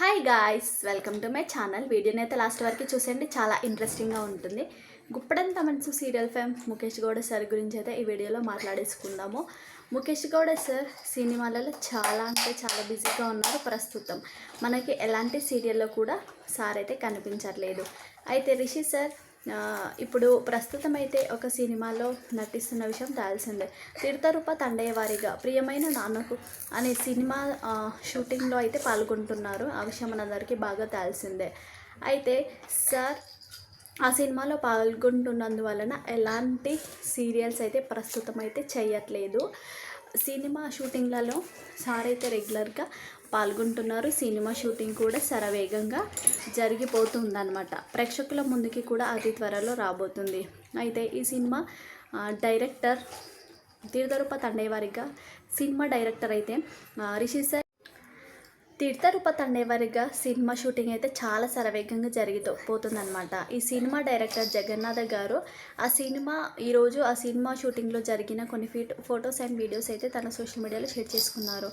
Hi guys, welcome to my channel. వీడియోని అయితే last వరకు చూసేయండి, చాలా ఇంట్రెస్టింగ్గా ఉంటుంది. గుప్పడంత మనసు serial fame Mukesh Gowda sir గురించి అయితే ఈ వీడియోలో మాట్లాడేసుకుందాము. ముఖేష్ గౌడ సార్ సినిమాలలో చాలా అంటే చాలా బిజీగా ఉన్నారు ప్రస్తుతం. మనకి ఎలాంటి సీరియల్లో కూడా సార్ అయితే కనిపించట్లేదు. అయితే రిషి సార్ ఇప్పుడు ప్రస్తుతం అయితే ఒక సినిమాలో నటిస్తున్న విషయం తెలిసిందే. తీర్థరూప తండయ్య వారిగా ప్రియమైన నాన్నకు అనే సినిమా షూటింగ్లో అయితే పాల్గొంటున్నారు. ఆ విషయం మనందరికీ బాగా తెలిసిందే. అయితే సార్ ఆ సినిమాలో పాల్గొంటున్నందువలన ఎలాంటి సీరియల్స్ అయితే ప్రస్తుతం అయితే చేయట్లేదు. సినిమా షూటింగ్లలో సార్ అయితే రెగ్యులర్గా పాల్గొంటున్నారు. సినిమా షూటింగ్ కూడా శరవేగంగా జరిగిపోతుందన్నమాట. ప్రేక్షకుల ముందుకి కూడా అతి త్వరలో రాబోతుంది. అయితే ఈ సినిమా డైరెక్టర్ తీర్థరూప తండయ్య వారిగా సినిమా డైరెక్టర్ అయితే రిషి సార్ తీర్థరూప తండేవారిగా సినిమా షూటింగ్ అయితే చాలా శరవేగంగా పోతుందన్నమాట. ఈ సినిమా డైరెక్టర్ జగన్నాథ్ గారు ఈరోజు ఆ సినిమా షూటింగ్లో జరిగిన కొన్ని ఫొటోస్ అండ్ వీడియోస్ అయితే తన సోషల్ మీడియాలో షేర్ చేసుకున్నారు.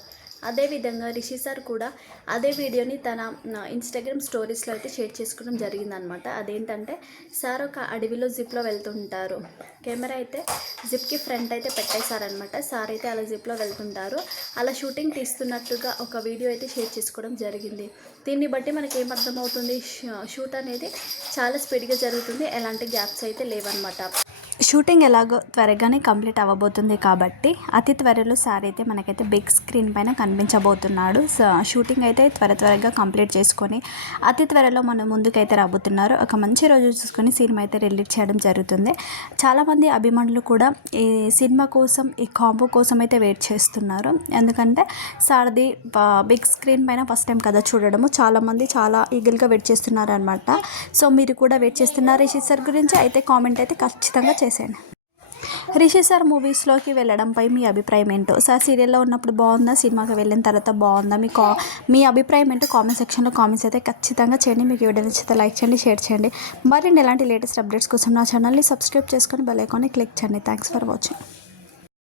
అదేవిధంగా రిషి సార్ కూడా అదే వీడియోని తన ఇన్స్టాగ్రామ్ స్టోరీస్లో అయితే షేర్ చేసుకోవడం జరిగిందనమాట. అదేంటంటే సార్ ఒక అడవిలో జిప్లో వెళ్తుంటారు. కెమెరా అయితే జిప్కి ఫ్రంట్ అయితే పెట్టేశారనమాట. సార్ అయితే అలా జిప్లో వెళ్తుంటారు. అలా షూటింగ్ తీస్తున్నట్టుగా ఒక వీడియో అయితే షేర్ చేసుకోవడం జరిగింది. దీన్ని బట్టి మనకి ఏమర్థమవుతుంది, షూట్ అనేది చాలా స్పీడ్గా జరుగుతుంది, ఎలాంటి గ్యాప్స్ అయితే లేవన్నమాట. షూటింగ్ ఎలాగో త్వరగానే కంప్లీట్ అవ్వబోతుంది కాబట్టి అతి త్వరలో సార్ అయితే మనకైతే బిగ్ స్క్రీన్ పైన కనిపించబోతున్నాడు. షూటింగ్ అయితే త్వరగా కంప్లీట్ చేసుకొని అతి త్వరలో మన ముందుకైతే రాబోతున్నారు. ఒక మంచి రోజు చూసుకొని సినిమా అయితే రిలీజ్ చేయడం జరుగుతుంది. చాలామంది అభిమానులు కూడా ఈ సినిమా కోసం, ఈ కాంబో కోసం అయితే వెయిట్ చేస్తున్నారు. ఎందుకంటే సార్ది బిగ్ స్క్రీన్ పైన ఫస్ట్ టైం కదా చూడడము, చాలామంది చాలా ఈగల్గా వెయిట్ చేస్తున్నారు అనమాట. సో మీరు కూడా వెయిట్ చేస్తున్నారు రిషి సార్ గురించి అయితే కామెంట్ అయితే ఖచ్చితంగా చేసేయండి. రిషి సార్ మూవీస్లోకి వెళ్ళడంపై మీ అభిప్రాయం ఏంటో, సార్ సీరియల్లో ఉన్నప్పుడు బాగుందా, సినిమాకి వెళ్ళిన తర్వాత బాగుందా, మీ అభిప్రాయం ఏంటో కామెంట్ సెక్షన్లో కామెంట్స్ అయితే ఖచ్చితంగా చేయండి. మీకు వీడియో నచ్చితే లైక్ చేయండి, షేర్ చేయండి. మరిన్ని ఎలాంటి లేటెస్ట్ అప్డేట్స్ కోసం నా ఛానల్ని సబ్స్క్రైబ్ చేసుకొని బెల్ ఐకాన్ని క్లిక్ చేయండి. Thanks for watching.